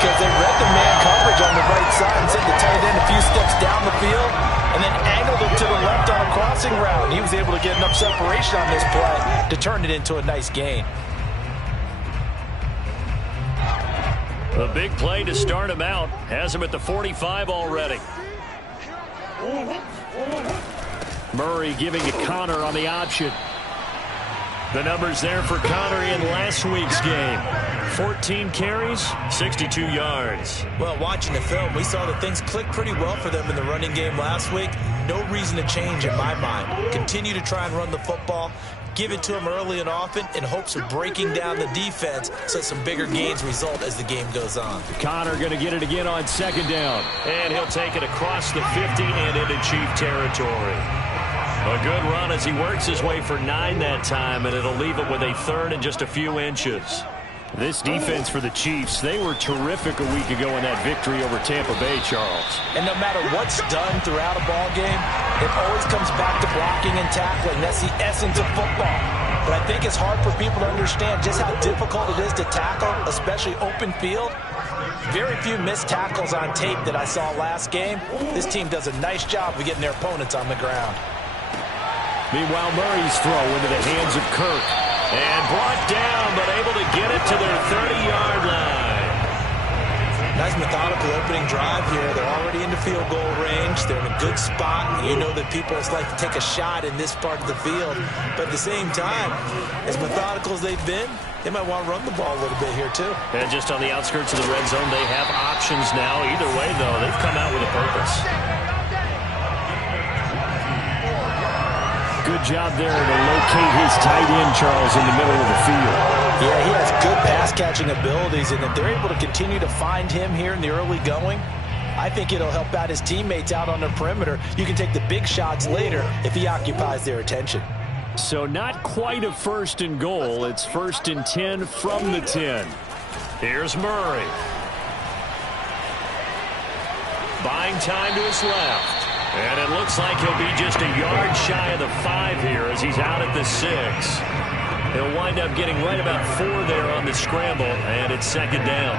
because they read the man coverage on the right side and sent the tight end a few steps down the field and then angled him to the left on a crossing route. He was able to get enough separation on this play to turn it into a nice gain. A big play to start him out. Has him at the 45 already. Murray giving it Connor on the option. The numbers there for Connor in last week's game. 14 carries, 62 yards. Well, watching the film, we saw that things clicked pretty well for them in the running game last week. No reason to change in my mind. Continue to try and run the football. Give it to him early and often in hopes of breaking down the defense so some bigger gains result as the game goes on. Connor going to get it again on second down. And he'll take it across the 50 and into Chief territory. A good run as he works his way for 9 that time, and it'll leave it with a third and just a few inches. This defense for the Chiefs, they were terrific a week ago in that victory over Tampa Bay, Charles. And no matter what's done throughout a ball game, it always comes back to blocking and tackling. That's the essence of football. But I think it's hard for people to understand just how difficult it is to tackle, especially open field. Very few missed tackles on tape that I saw last game. This team does a nice job of getting their opponents on the ground. Meanwhile, Murray's throw into the hands of Kirk. And brought down, but able to get it to their 30-yard line. Nice methodical opening drive here. They're already into field goal range. They're in a good spot. You know that people just like to take a shot in this part of the field. But at the same time, as methodical as they've been, they might want to run the ball a little bit here, too. And just on the outskirts of the red zone, they have options now. Either way, though, they've come out with a purpose. Good job there to locate his tight end, Charles, in the middle of the field. Yeah, he has good pass-catching abilities, and if they're able to continue to find him here in the early going, I think it'll help out his teammates out on the perimeter. You can take the big shots later if he occupies their attention. So not quite a first and goal. It's 1st and 10 from the 10. Here's Murray. Buying time to his left. And it looks like he'll be just a yard shy of the 5 here as he's out at the 6. He'll wind up getting right about 4 there on the scramble, and it's 2nd down.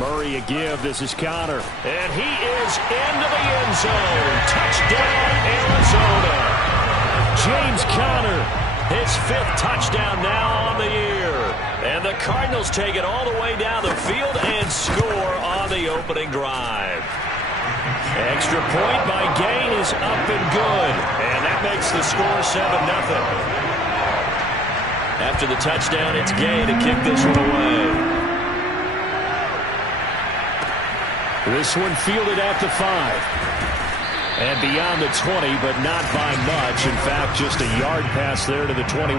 Murray a give. This is Connor. And he is into the end zone. Touchdown, Arizona. James Conner. His 5th touchdown now on the year. And the Cardinals take it all the way down the field and score on the opening drive. Extra point by Gain is up and good. And that makes the score 7-0. After the touchdown, it's Gain to kick this one away. This one fielded at the 5. And beyond the 20, but not by much. In fact, just a yard pass there to the 21.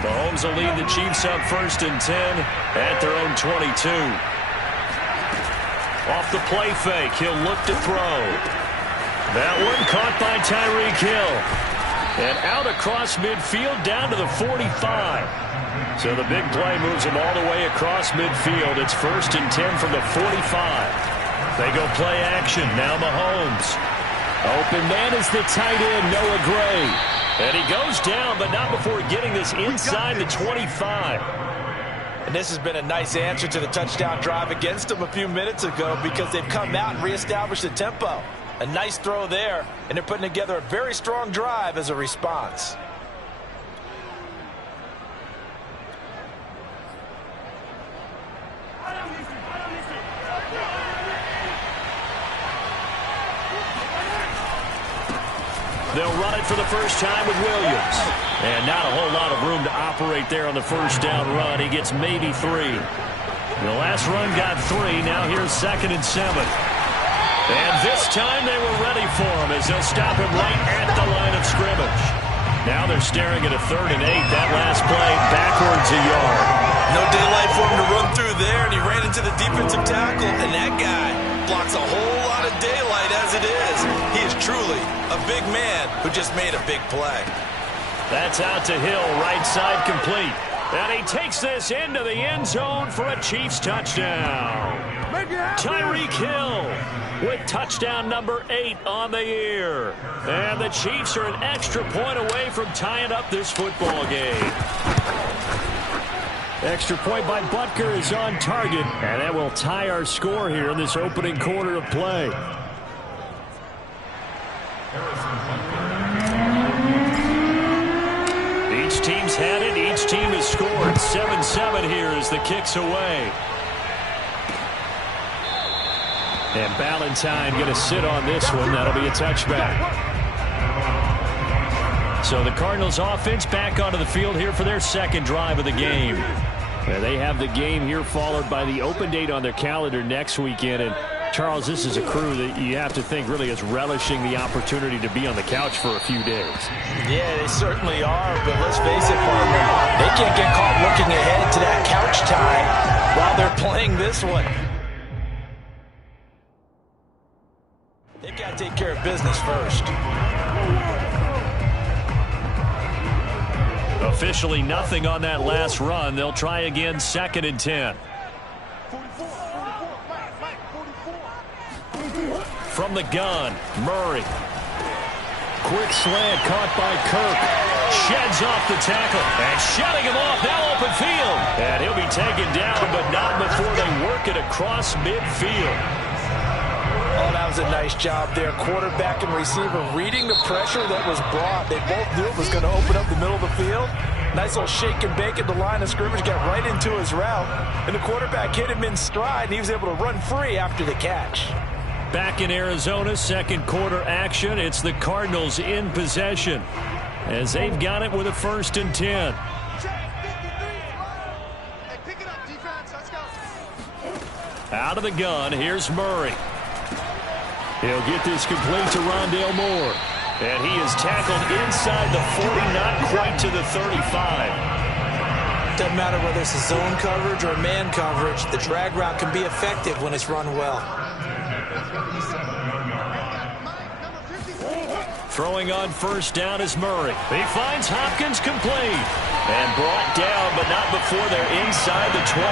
Mahomes will lead the Chiefs up 1st and 10 at their own 22. Off the play fake, he'll look to throw. That one caught by Tyreek Hill. And out across midfield down to the 45. So the big play moves him all the way across midfield. It's 1st and 10 from the 45. They go play action. Now Mahomes. Open man is the tight end, Noah Gray. And he goes down, but not before getting this inside the 25. And this has been a nice answer to the touchdown drive against them a few minutes ago because they've come out and reestablished the tempo. A nice throw there, and they're putting together a very strong drive as a response. They'll run it for the first time with Williams. And not a whole lot of room to operate there on the first down run. He gets maybe 3. The last run got 3. Now here's 2nd and 7. And this time they were ready for him as they'll stop him right at the line of scrimmage. Now they're staring at a 3rd and 8. That last play backwards a yard. No daylight for him to run through there, and he ran into the defensive tackle, and that guy blocks a whole lot of daylight as it is. He is truly a big man who just made a big play. That's out to Hill, right side complete. And he takes this into the end zone for a Chiefs touchdown. Tyreek Hill with touchdown number 8 on the year. And the Chiefs are an extra point away from tying up this football game. Extra point by Butker is on target, and that will tie our score here in this opening quarter of play. Each team's had it. Each team has scored. 7-7 here as the kick's away. And Ballantyne going to sit on this one. That'll be a touchback. So the Cardinals offense back onto the field here for their second drive of the game. And they have the game here followed by the open date on their calendar next weekend. And Charles, this is a crew that you have to think really is relishing the opportunity to be on the couch for a few days. Yeah, they certainly are, but let's face it, partner, they can't get caught looking ahead to that couch time while they're playing this one. They've got to take care of business first. Officially nothing on that last run. They'll try again, 2nd and 10. From the gun, Murray. Quick slant caught by Kirk. Sheds off the tackle. And shedding him off, now open field. And he'll be taken down, but not before they work it across midfield. Oh, that was a nice job there. Quarterback and receiver reading the pressure that was brought. They both knew it was going to open up the middle of the field. Nice little shake and bake at the line of scrimmage. Got right into his route. And the quarterback hit him in stride, and he was able to run free after the catch. Back in Arizona, second quarter action. It's the Cardinals in possession as they've got it with a 1st and 10. Out of the gun, here's Murray. He'll get this complete to Rondale Moore. And he is tackled inside the 40, not quite to the 35. Doesn't matter whether it's a zone coverage or man coverage, the drag route can be effective when it's run well. Throwing on 1st down is Murray. He finds Hopkins complete. And brought down, but not before they're inside the 25.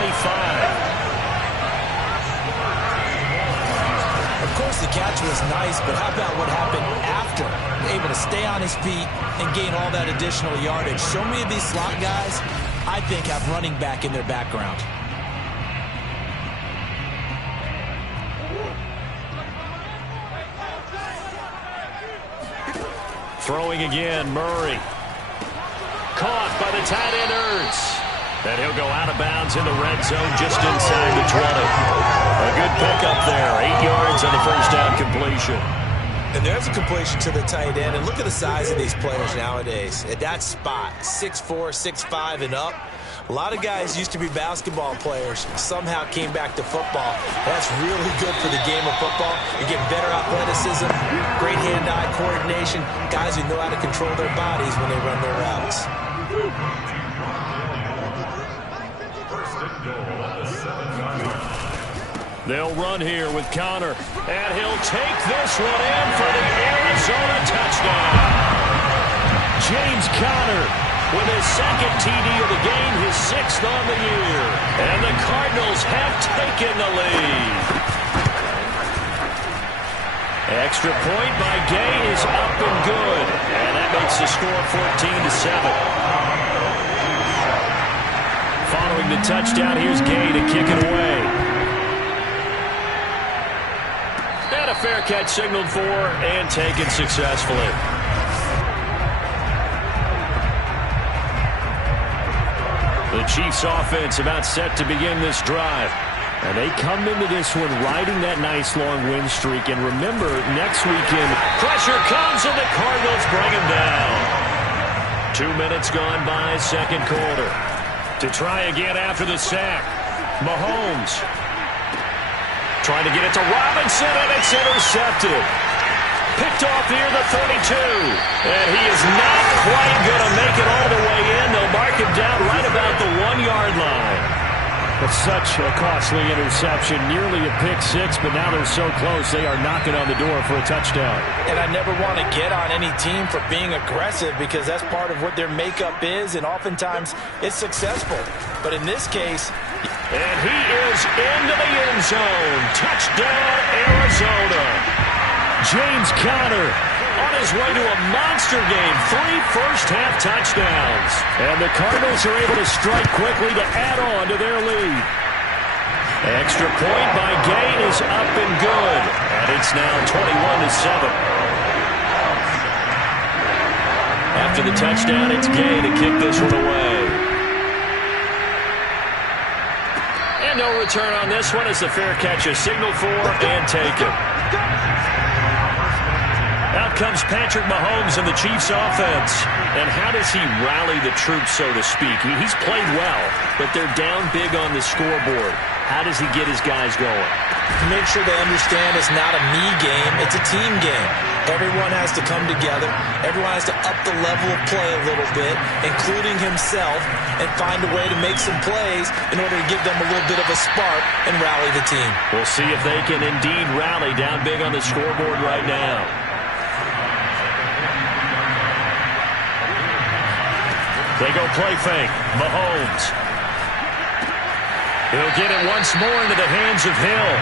Of course, the catch was nice, but how about what happened after? Able to stay on his feet and gain all that additional yardage. So many of these slot guys, I think, have running back in their background. Throwing again, Murray. Caught by the tight end, Ertz. And he'll go out of bounds in the red zone just inside the 20. A good pickup there. 8 yards on the 1st down completion. And there's a completion to the tight end. And look at the size of these players nowadays. At that spot, 6'4", 6'5", and up. A lot of guys used to be basketball players, somehow came back to football. That's really good for the game of football. You get better athleticism, great hand-eye coordination, guys who know how to control their bodies when they run their routes. They'll run here with Conner, and he'll take this one in for the Arizona touchdown. James Conner with his 2nd TD of the game, his 6th on the year. And the Cardinals have taken the lead. Extra point by Gay is up and good. And that makes the score 14-7. Following the touchdown, here's Gay to kick it away. And a fair catch signaled for and taken successfully. The Chiefs offense about set to begin this drive. And they come into this one riding that nice long win streak. And remember, next weekend, pressure comes and the Cardinals bring him down. 2 minutes gone by, second quarter. To try again after the sack. Mahomes. Trying to get it to Robinson, and it's intercepted. Picked off near the 32. And he is not quite going to make it all the way in. They'll mark him down right about the 1-yard line. It's such a costly interception. Nearly a pick six, but now they're so close they are knocking on the door for a touchdown. And I never want to get on any team for being aggressive because that's part of what their makeup is, and oftentimes it's successful. But in this case, And he is into the end zone. Touchdown, Arizona. James Conner on his way to a monster game. 3 first-half touchdowns. And the Cardinals are able to strike quickly to add on to their lead. Extra point by Gay is up and good. And it's now 21-7. After the touchdown, it's Gay to kick this one away. And no return on this one as the fair catch is signaled for and taken. Out comes Patrick Mahomes and the Chiefs offense. And how does he rally the troops, so to speak? He's played well, but they're down big on the scoreboard. How does he get his guys going? To make sure they understand it's not a me game, it's a team game. Everyone has to come together. Everyone has to up the level of play a little bit, including himself, and find a way to make some plays in order to give them a little bit of a spark and rally the team. We'll see if they can indeed rally down big on the scoreboard right now. They go play fake. Mahomes. He'll get it once more into the hands of Hill.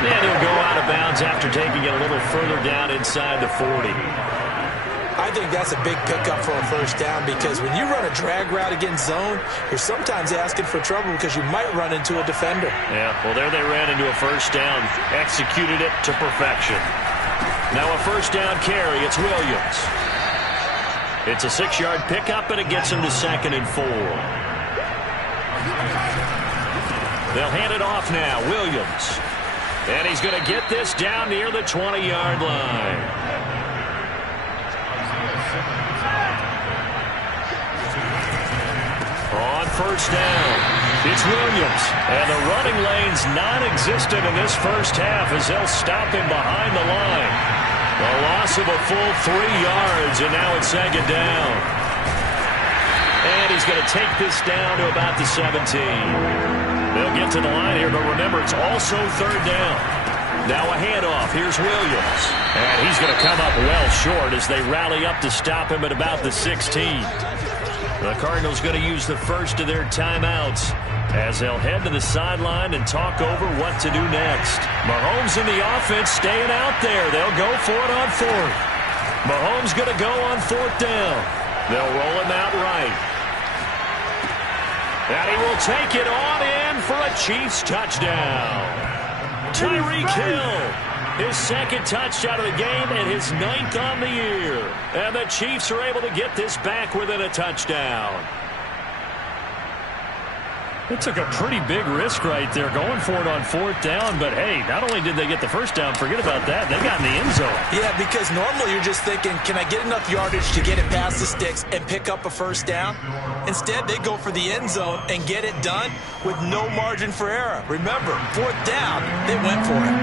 And he'll go out of bounds after taking it a little further down inside the 40. I think that's a big pickup for a first down because when you run a drag route against zone, you're sometimes asking for trouble because you might run into a defender. Yeah, well, there they ran into a first down. Executed it to perfection. Now a first down carry. It's Williams. It's a 6-yard pickup, and it gets him to 2nd and 4. They'll hand it off now. Williams. And he's going to get this down near the 20-yard line. On first down, it's Williams. And the running lane's non-existent in this first half as they'll stop him behind the line. A loss of a full 3 yards, and now it's 2nd down. And he's going to take this down to about the 17. They'll get to the line here, but remember, it's also 3rd down. Now a handoff. Here's Williams. And he's going to come up well short as they rally up to stop him at about the 16. The Cardinals going to use the first of their timeouts as they'll head to the sideline and talk over what to do next. Mahomes and the offense staying out there. They'll go for it on 4th. Mahomes going to go on 4th down. They'll roll him out right. And he will take it on in for a Chiefs touchdown. Tyreek Hill, his 2nd touchdown of the game and his 9th on the year. And the Chiefs are able to get this back within a touchdown. They took a pretty big risk right there going for it on 4th down. But, hey, not only did they get the first down, forget about that, they got in the end zone. Yeah, because normally you're just thinking, can I get enough yardage to get it past the sticks and pick up a first down? Instead, they go for the end zone and get it done with no margin for error. Remember, 4th down, they went for it.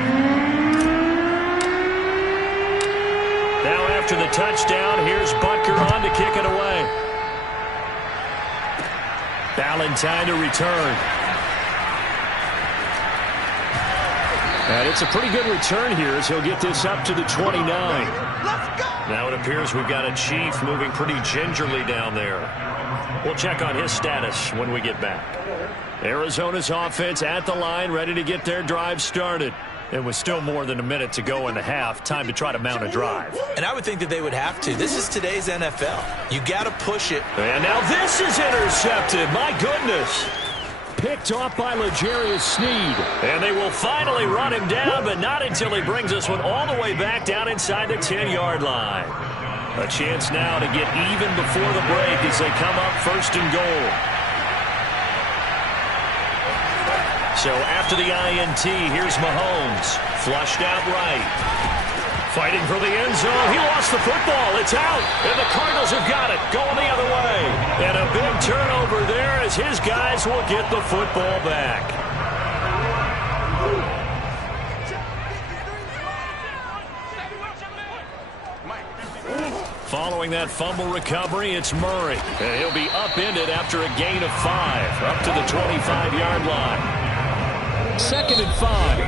Now after the touchdown, here's Butker on to kick it away. Valentine to return. And it's a pretty good return here as he'll get this up to the 29. Now it appears we've got a Chief moving pretty gingerly down there. We'll check on his status when we get back. Arizona's offense at the line, ready to get their drive started. It was still more than a minute to go in the half. Time to try to mount a drive. And I would think that they would have to. This is today's NFL. You got to push it. And now this is intercepted. My goodness. Picked off by L'Jarius Sneed. And they will finally run him down, but not until he brings this one all the way back down inside the 10-yard line. A chance now to get even before the break as they come up 1st and goal. So after the INT, here's Mahomes. Flushed out right. Fighting for the end zone. He lost the football. It's out. And the Cardinals have got it. Going the other way. And a big turnover there as his guys will get the football back. Following that fumble recovery, it's Murray. And he'll be upended after a gain of 5. Up to the 25-yard line. 2nd and 5.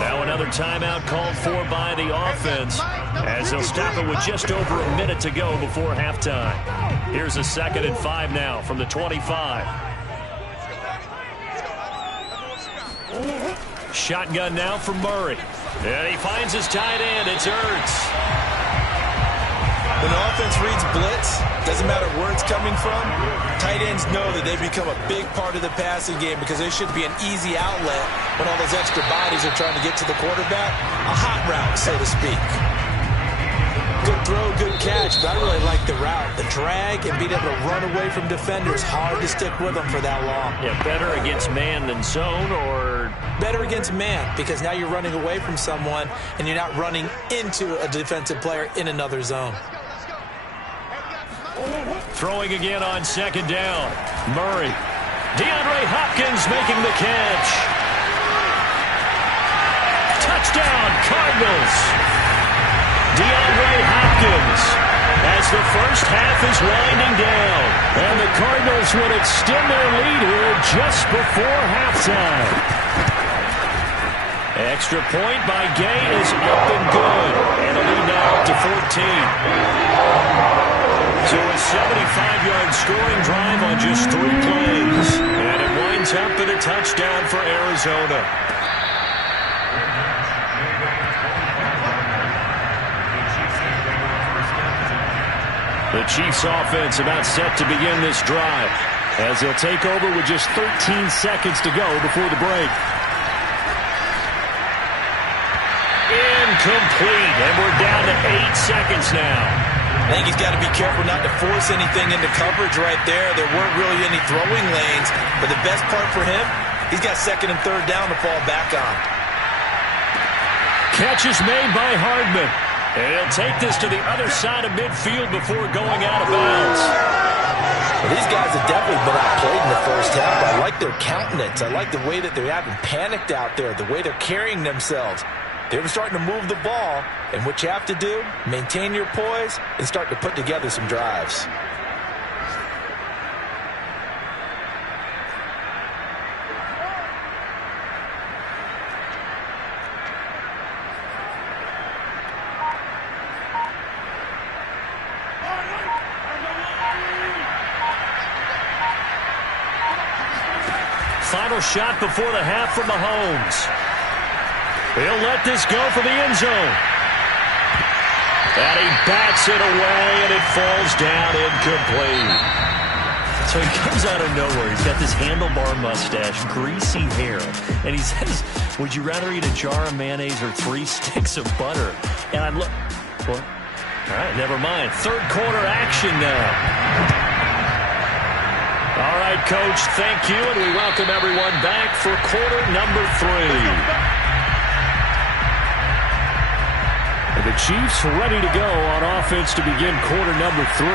Now another timeout called for by the offense as they'll stop it with just over a minute to go before halftime. Here's a 2nd and 5 now from the 25. Shotgun now for Murray. And he finds his tight end. It's Ertz. When the offense reads blitz, doesn't matter where it's coming from, tight ends know that they become a big part of the passing game because they should be an easy outlet when all those extra bodies are trying to get to the quarterback. A hot route, so to speak. Good throw, good catch, but I really like the route. The drag and being able to run away from defenders, hard to stick with them for that long. Yeah, better against man than zone, or better against man because now you're running away from someone and you're not running into a defensive player in another zone. Throwing again on second down. Murray. DeAndre Hopkins making the catch. Touchdown, Cardinals. DeAndre Hopkins as the first half is winding down. And the Cardinals would extend their lead here just before halftime. Extra point by Gay is up and good. And a lead now up to 14. So a 75-yard scoring drive on just 3 plays. And it winds up in a touchdown for Arizona. The Chiefs offense about set to begin this drive as they'll take over with just 13 seconds to go before the break. Incomplete, and we're down to 8 seconds now. I think he's got to be careful not to force anything into coverage right there. There weren't really any throwing lanes, but the best part for him, he's got second and third down to fall back on. Catch is made by Hardman. And he'll take this to the other side of midfield before going out of bounds. Well, these guys have definitely been outplayed in the first half. I like their countenance. I like the way that they're having panicked out there, the way they're carrying themselves. They're starting to move the ball, and what you have to do, maintain your poise and start to put together some drives. Final shot before the half from Mahomes. He'll let this go for the end zone. And he bats it away, and it falls down incomplete. So he comes out of nowhere. He's got this handlebar mustache, greasy hair, and he says, would you rather eat a jar of mayonnaise or 3 sticks of butter? And I look, what? All right, never mind. Third quarter action now. All right, Coach, thank you, and we welcome everyone back for quarter number 3. The Chiefs ready to go on offense to begin quarter number 3.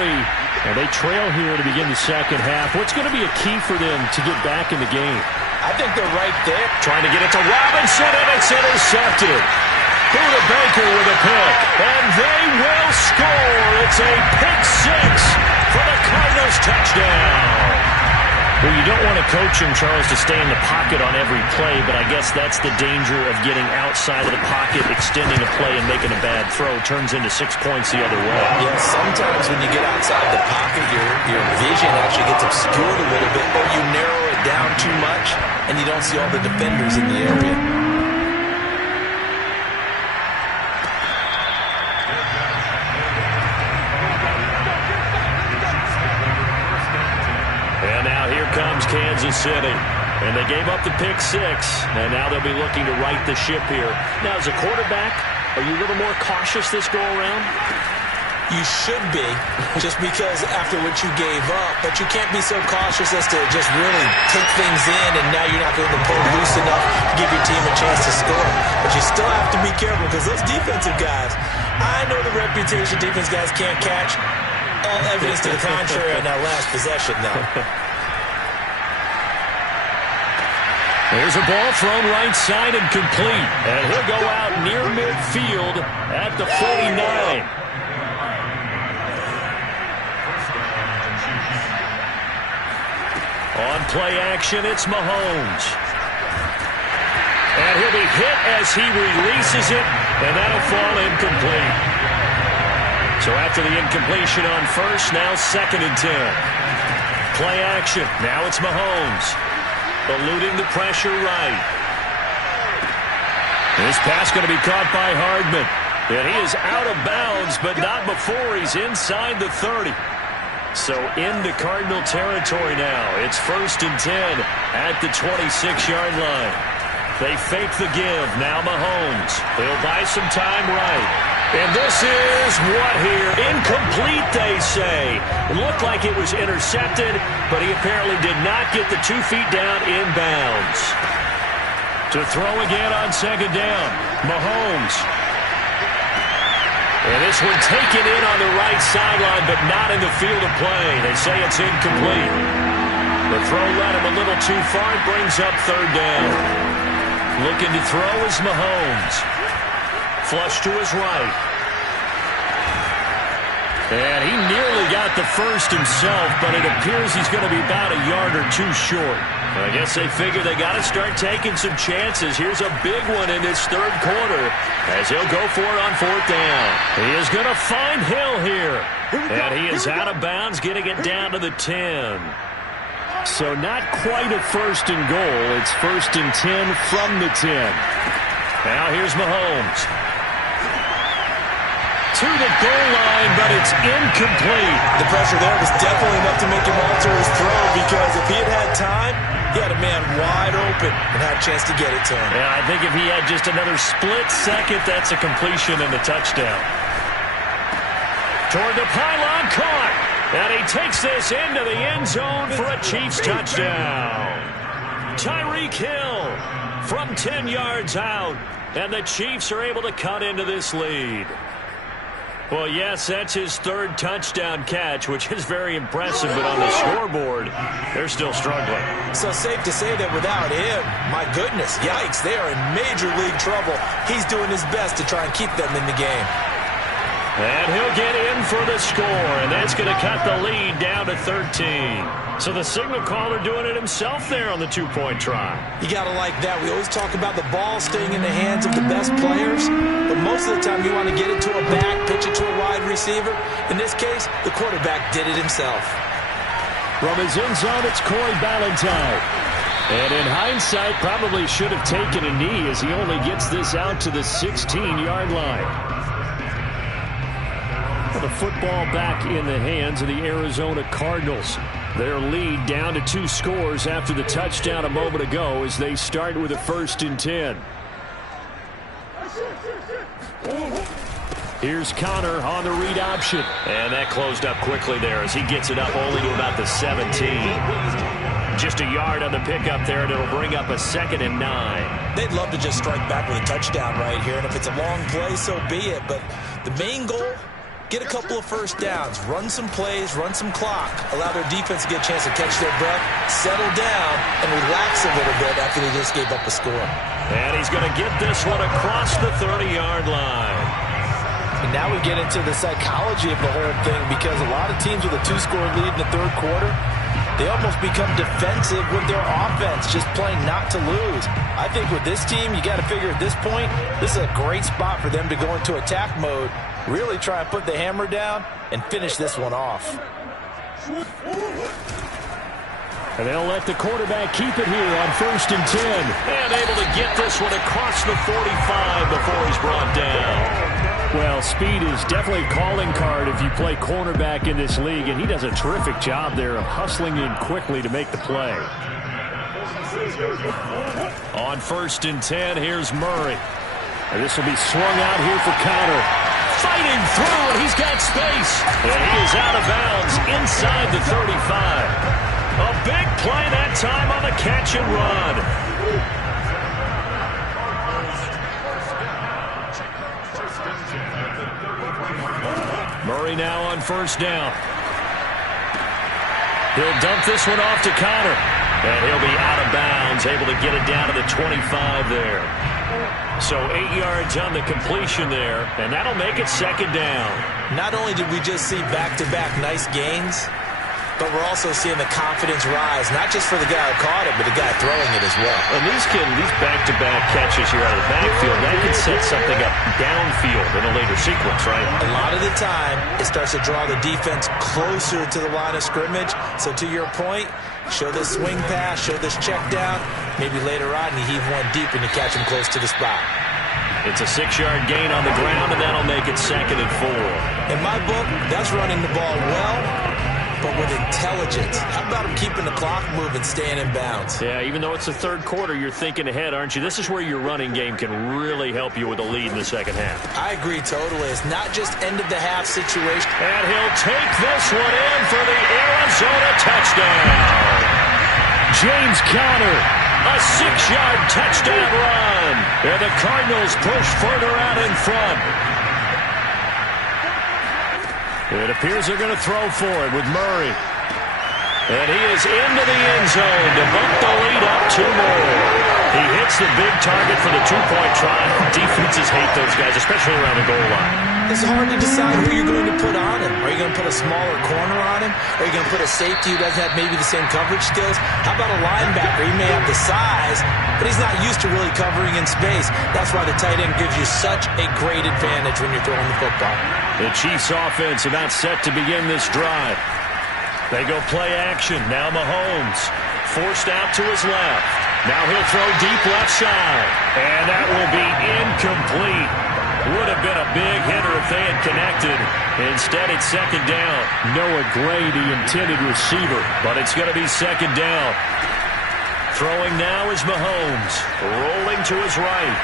And they trail here to begin the second half. What's going to be a key for them to get back in the game? I think they're right there. Trying to get it to Robinson, and it's intercepted. Buda Baker with a pick, and they will score. It's a pick 6 for the Cardinals touchdown. Well, you don't want to coach him, Charles, to stay in the pocket on every play, but I guess that's the danger of getting outside of the pocket, extending a play, and making a bad throw. Turns into 6 points the other way. Yeah, sometimes when you get outside the pocket, your vision actually gets obscured a little bit, or you narrow it down too much, and you don't see all the defenders in the area. Comes Kansas City, and they gave up the pick 6, and now they'll be looking to right the ship here. Now, as a quarterback, are you a little more cautious this go around? You should be, just because after what you gave up, but you can't be so cautious as to just really take things in, and now you're not going to pull loose enough to give your team a chance to score. But you still have to be careful, because those defensive guys, I know the reputation defense guys can't catch. All evidence to the contrary on that last possession, though. There's a ball thrown right side and complete. And he'll go out near midfield at the 49. On play action, it's Mahomes. And he'll be hit as he releases it, and that'll fall incomplete. So after the incompletion on first, now 2nd and 10. Play action. Now it's Mahomes. Eluding the pressure right. This pass going to be caught by Hardman. And he is out of bounds, but not before he's inside the 30. So into Cardinal territory now. It's 1st and 10 at the 26-yard line. They fake the give. Now Mahomes. He'll buy some time right. And this is what here? Incomplete, they say. Looked like it was intercepted, but he apparently did not get the 2 feet down inbounds. To throw again on 2nd down. Mahomes. And this one taken in on the right sideline, but not in the field of play. They say it's incomplete. The throw led him a little too far. It brings up 3rd down. Looking to throw is Mahomes. Flush to his right. And he nearly got the first himself, but it appears he's going to be about a yard or 2 short. I guess they figure they got to start taking some chances. Here's a big one in this 3rd quarter as he'll go for it on 4th down. He is going to find Hill here. And he is out of bounds, getting it down to the 10. So not quite a 1st and goal. It's 1st and 10 from the 10. Now here's Mahomes. To the goal line, but it's incomplete. The pressure there was definitely enough to make him alter his throw, because if he had had time, he had a man wide open and had a chance to get it to him. Yeah, I think if he had just another split second, that's a completion and a touchdown. Toward the pylon, caught. And he takes this into the end zone for a Chiefs touchdown. Tyreek Hill from 10 yards out, and the Chiefs are able to cut into this lead. Well, yes, that's his 3rd touchdown catch, which is very impressive, but on the scoreboard, they're still struggling. So safe to say that without him, my goodness, yikes, they are in major league trouble. He's doing his best to try and keep them in the game. And he'll get in for the score, and that's going to cut the lead down to 13. So the signal caller doing it himself there on the 2-point try. You got to like that. We always talk about the ball staying in the hands of the best players, but most of the time you want to get it to a back, pitch it to a wide receiver. In this case, the quarterback did it himself. From his end zone, it's Corey Ballantyne. And in hindsight, probably should have taken a knee as he only gets this out to the 16-yard line. The football back in the hands of the Arizona Cardinals. Their lead down to 2 scores after the touchdown a moment ago as they start with a 1st and 10. Here's Connor on the read option. And that closed up quickly there as he gets it up only to about the 17. Just a yard on the pickup there, and it'll bring up a 2nd and 9. They'd love to just strike back with a touchdown right here, and if it's a long play, so be it. But the main goal, get a couple of 1st downs, run some plays, run some clock, allow their defense to get a chance to catch their breath, settle down, and relax a little bit after they just gave up a score. And he's going to get this one across the 30-yard line. And now we get into the psychology of the whole thing, because a lot of teams with a 2-score lead in the 3rd quarter, they almost become defensive with their offense, just playing not to lose. I think with this team, you got to figure at this point, this is a great spot for them to go into attack mode, really try and put the hammer down and finish this one off. And they'll let the quarterback keep it here on 1st and 10. And able to get this one across the 45 before he's brought down. Well, speed is definitely a calling card if you play cornerback in this league, and he does a terrific job there of hustling in quickly to make the play. On 1st and 10, here's Murray. And this will be swung out here for Connor. Fighting through, and he's got space. And he is out of bounds inside the 35. A big play that time on the catch and run. Murray now on 1st down. He'll dump this one off to Connor. And he'll be out of bounds, able to get it down to the 25 there. So 8 yards on the completion there, and that'll make it 2nd down. Not only did we just see back-to-back nice gains, but we're also seeing the confidence rise, not just for the guy who caught it, but the guy throwing it as well. And these back-to-back catches here out of the backfield, that can set something up downfield in a later sequence, right? A lot of the time, it starts to draw the defense closer to the line of scrimmage. So to your point, show this swing pass, show this check down. Maybe later on you heave one deep and you catch him close to the spot. It's a 6-yard gain on the ground, and that'll make it 2nd and 4. In my book, that's running the ball well, but with intelligence. How about him keeping the clock moving, staying in bounds? Yeah, even though it's the third quarter, you're thinking ahead, aren't you? This is where your running game can really help you with a lead in the second half. I agree totally. It's not just end-of-the-half situation. And he'll take this one in for the Arizona touchdown. James Conner, a 6-yard touchdown run. And the Cardinals push further out in front. It appears they're going to throw for it with Murray. And he is into the end zone to bump the lead up 2 more. He hits the big target for the 2-point try. Defenses hate those guys, especially around the goal line. It's hard to decide who you're going to put on him. Are you going to put a smaller corner on him? Are you going to put a safety who doesn't have maybe the same coverage skills? How about a linebacker? He may have the size, but he's not used to really covering in space. That's why the tight end gives you such a great advantage when you're throwing the football. The Chiefs offense about set to begin this drive. They go play action. Now Mahomes forced out to his left. Now he'll throw deep left side. And that will be incomplete. Would have been a big hitter if they had connected. Instead, it's 2nd down. Noah Gray, the intended receiver, but it's going to be 2nd down. Throwing now is Mahomes. Rolling to his right.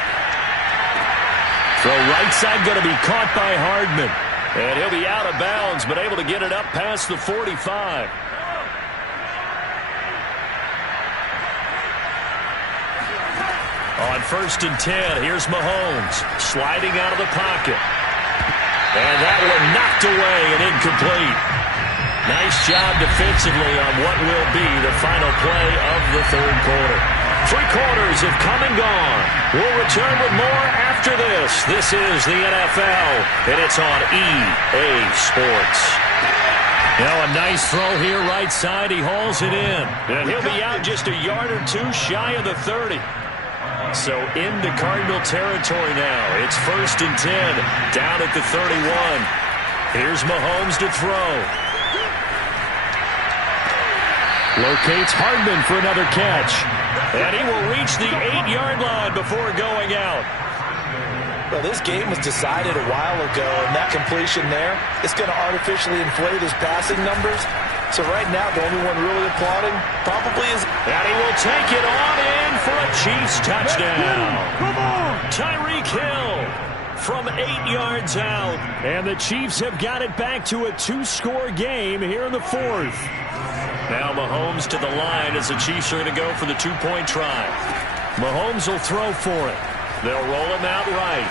Throw right side going to be caught by Hardman. And he'll be out of bounds, but able to get it up past the 45. On 1st and 10, here's Mahomes sliding out of the pocket. And that one knocked away and incomplete. Nice job defensively on what will be the final play of the 3rd quarter. 3 quarters have come and gone. We'll return with more after this. This is the NFL, and it's on EA Sports. Now a nice throw here right side. He hauls it in. And he'll be out just a yard or 2 shy of the 30. So into Cardinal territory now. It's 1st and 10, down at the 31. Here's Mahomes to throw. Locates Hardman for another catch. And he will reach the 8-yard line before going out. Well, this game was decided a while ago, and that completion there, it's going to artificially inflate his passing numbers. So right now, the only one really applauding probably is... And he will take it on in for a Chiefs touchdown. Come on! Tyreek Hill from 8 yards out. And the Chiefs have got it back to a 2-score game here in the 4th. Now Mahomes to the line as the Chiefs are going to go for the 2-point try. Mahomes will throw for it. They'll roll him out right.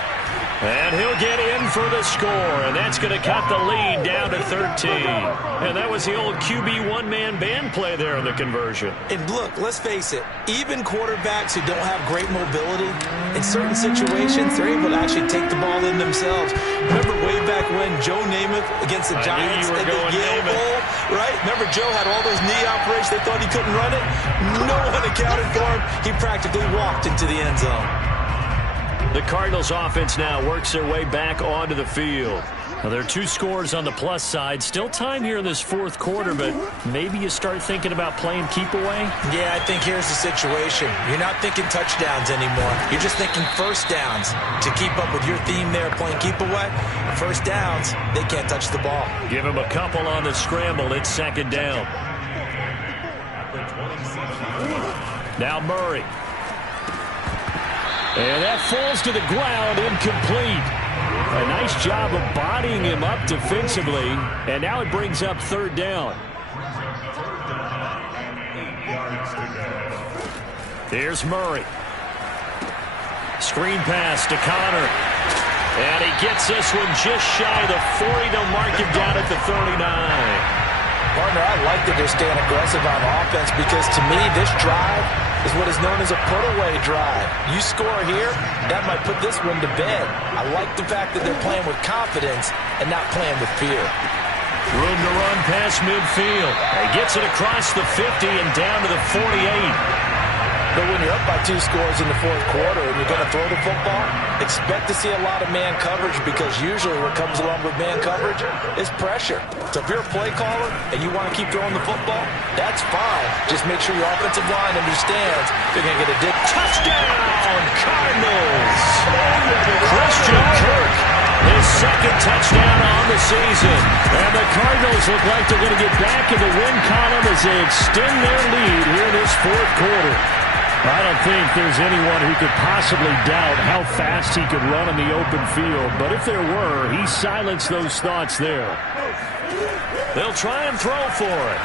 And he'll get in for the score, and that's going to cut the lead down to 13. And that was the old QB one-man band play there in the conversion. And look, let's face it, even quarterbacks who don't have great mobility, in certain situations, they're able to actually take the ball in themselves. Remember way back when Joe Namath against the Giants at the Yale Bowl, right? Remember Joe had all those knee operations, they thought he couldn't run it? No one accounted for him. He practically walked into the end zone. The Cardinals offense now works their way back onto the field. Now, there are 2 scores on the plus side. Still time here in this 4th quarter, but maybe you start thinking about playing keep away? Yeah, I think here's the situation. You're not thinking touchdowns anymore. You're just thinking first downs. To keep up with your theme there, playing keep away, first downs, they can't touch the ball. Give him a couple on the scramble. It's 2nd down. Now Murray. And that falls to the ground, incomplete. A nice job of bodying him up defensively. And now it brings up 3rd down. Here's Murray. Screen pass to Conner. And he gets this one just shy of the 40. They'll mark him down at the 39. Partner, I like that they're staying aggressive on offense because to me, this drive is what is known as a put-away drive. You score here, that might put this one to bed. I like the fact that they're playing with confidence and not playing with fear. Room to run past midfield. He gets it across the 50 and down to the 48. But when you're up by 2 scores in the fourth quarter and you're going to throw the football, expect to see a lot of man coverage, because usually what comes along with man coverage is pressure. So if you're a play caller and you want to keep throwing the football, that's fine. Just make sure your offensive line understands they're going to get a dip. Touchdown, Cardinals! Christian Kirk, his second touchdown on the season. And the Cardinals look like they're going to get back in the win column as they extend their lead here in this fourth quarter. I don't think there's anyone who could possibly doubt how fast he could run in the open field. But if there were, he silenced those thoughts there. They'll try and throw for it.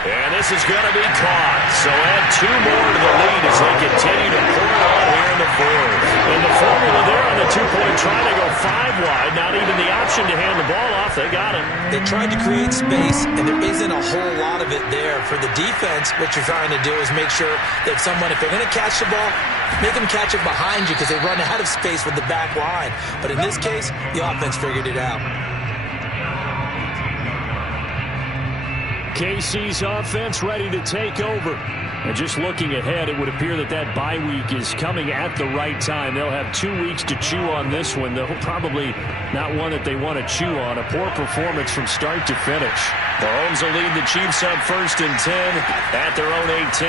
And this is going to be caught. So add 2 more to the lead as they continue to pour it on here in the fourth. And the formula there on the 2-point try to go 5 wide. Not even the option to hand the ball off. They got it. They tried to create space, and there isn't a whole lot of it there. For the defense, what you're trying to do is make sure that someone, if they're going to catch the ball, make them catch it behind you, because they run out of space with the back line. But in this case, the offense figured it out. KC's offense ready to take over. And just looking ahead, it would appear that that bye week is coming at the right time. They'll have 2 weeks to chew on this one, though probably not one that they want to chew on. A poor performance from start to finish. Mahomes will lead the Chiefs up 1st and 10 at their own 18.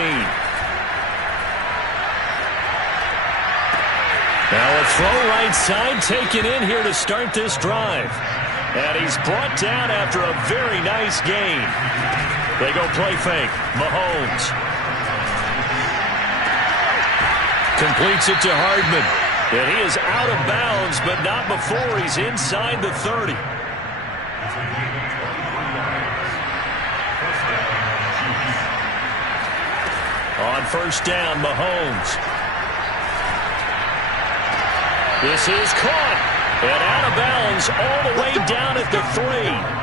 Now a throw right side taken in here to start this drive. And he's brought down after a very nice gain. They go play fake. Mahomes completes it to Hardman. And he is out of bounds, but not before he's inside the 30. On 1st down, Mahomes. This is caught. And out of bounds all the way down at the 3.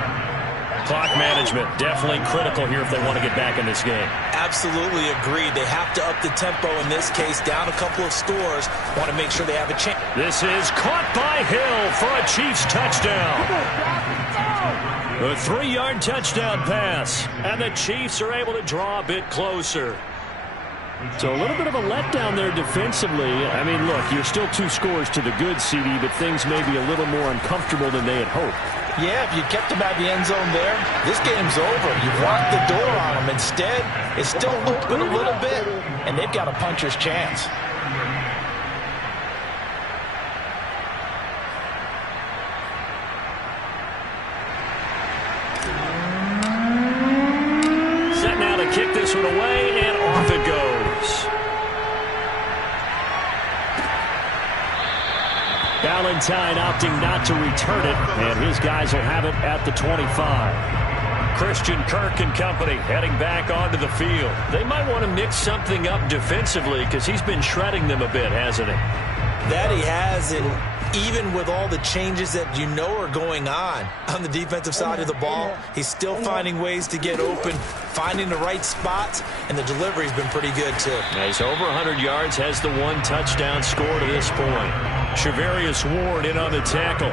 Clock management definitely critical here if they want to get back in this game. Absolutely agreed. They have to up the tempo in this case, down a couple of scores. Want to make sure they have a chance. This is caught by Hill for a Chiefs touchdown. A 3-yard touchdown pass. And the Chiefs are able to draw a bit closer. So a little bit of a letdown there defensively. I mean, look, you're still 2 scores to the good, CD, but things may be a little more uncomfortable than they had hoped. Yeah, if you kept them at the end zone there, this game's over. You've locked the door on them. Instead, it's still open a little bit, and they've got a puncher's chance. Set now to kick this one away, and off it goes. Valentine opting not to return it, and his guys will have it at the 25. Christian Kirk and company heading back onto the field. They might want to mix something up defensively because he's been shredding them a bit, hasn't he? That he has, and even with all the changes that you know are going on the defensive side of the ball, he's still finding ways to get open, finding the right spots, and the delivery's been pretty good too. He's over 100 yards, has the 1 touchdown score to this point. Shavarius Ward in on the tackle.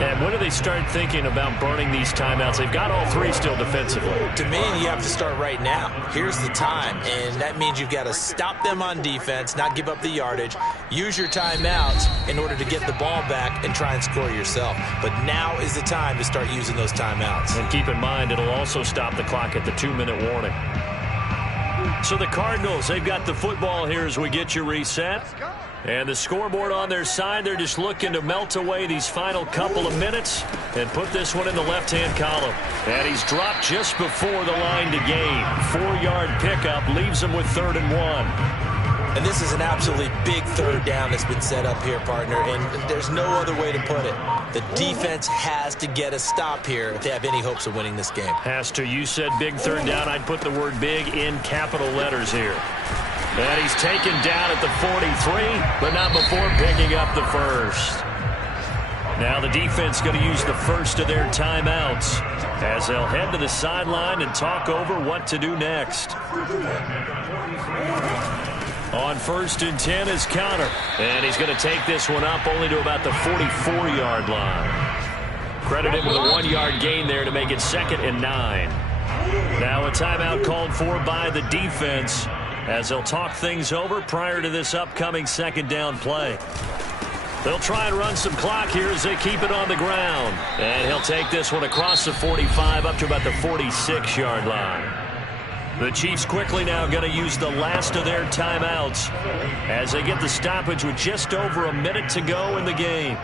And when do they start thinking about burning these timeouts? They've got all 3 still defensively. To me, you have to start right now. Here's the time, and that means you've got to stop them on defense, not give up the yardage, use your timeouts in order to get the ball back and try and score yourself. But now is the time to start using those timeouts. And keep in mind, it'll also stop the clock at the 2-minute warning. So the Cardinals, they've got the football here as we get you reset. And the scoreboard on their side, they're just looking to melt away these final couple of minutes and put this one in the left-hand column. And he's dropped just before the line to gain. 4-yard pickup leaves him with 3rd and 1. And this is an absolutely big 3rd down that's been set up here, partner, and there's no other way to put it. The defense has to get a stop here if they have any hopes of winning this game. Has to. You said big 3rd down. I'd put the word big in capital letters here. And he's taken down at the 43, but not before picking up the 1st. Now the defense going to use the first of their timeouts as they'll head to the sideline and talk over what to do next. On 1st and 10 is Connor. And he's going to take this one up only to about the 44-yard line. Credited with a 1-yard gain there to make it 2nd and 9. Now a timeout called for by the defense. as they'll talk things over prior to this upcoming second down play. They'll try and run some clock here as they keep it on the ground. And he'll take this one across the 45 up to about the 46-yard line. The Chiefs quickly now going to use the last of their timeouts as they get the stoppage with just over a minute to go in the game.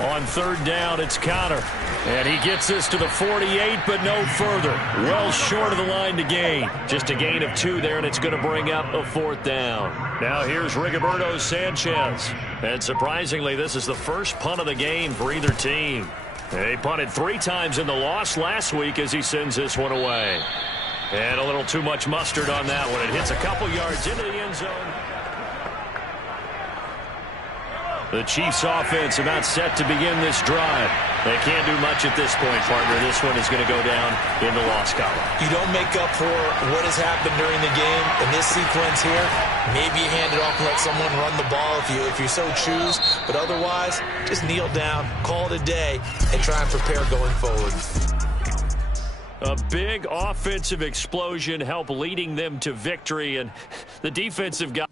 On third down, it's Conner. And he gets this to the 48, but no further. Well short of the line to gain. Just a gain of 2 there, and it's going to bring up a fourth down. Now here's Rigoberto Sanchez. And surprisingly, this is the first punt of the game for either team. He punted 3 times in the loss last week as he sends this one away. And a little too much mustard on that one. It hits a couple yards into the end zone. The Chiefs offense about set to begin this drive. They can't do much at this point, partner. This one is going to go down in the loss column. You don't make up for what has happened during the game in this sequence here. Maybe you hand it off and let someone run the ball if you so choose. But otherwise, just kneel down, call it a day, and try and prepare going forward. A big offensive explosion helped leading them to victory, and the defensive guy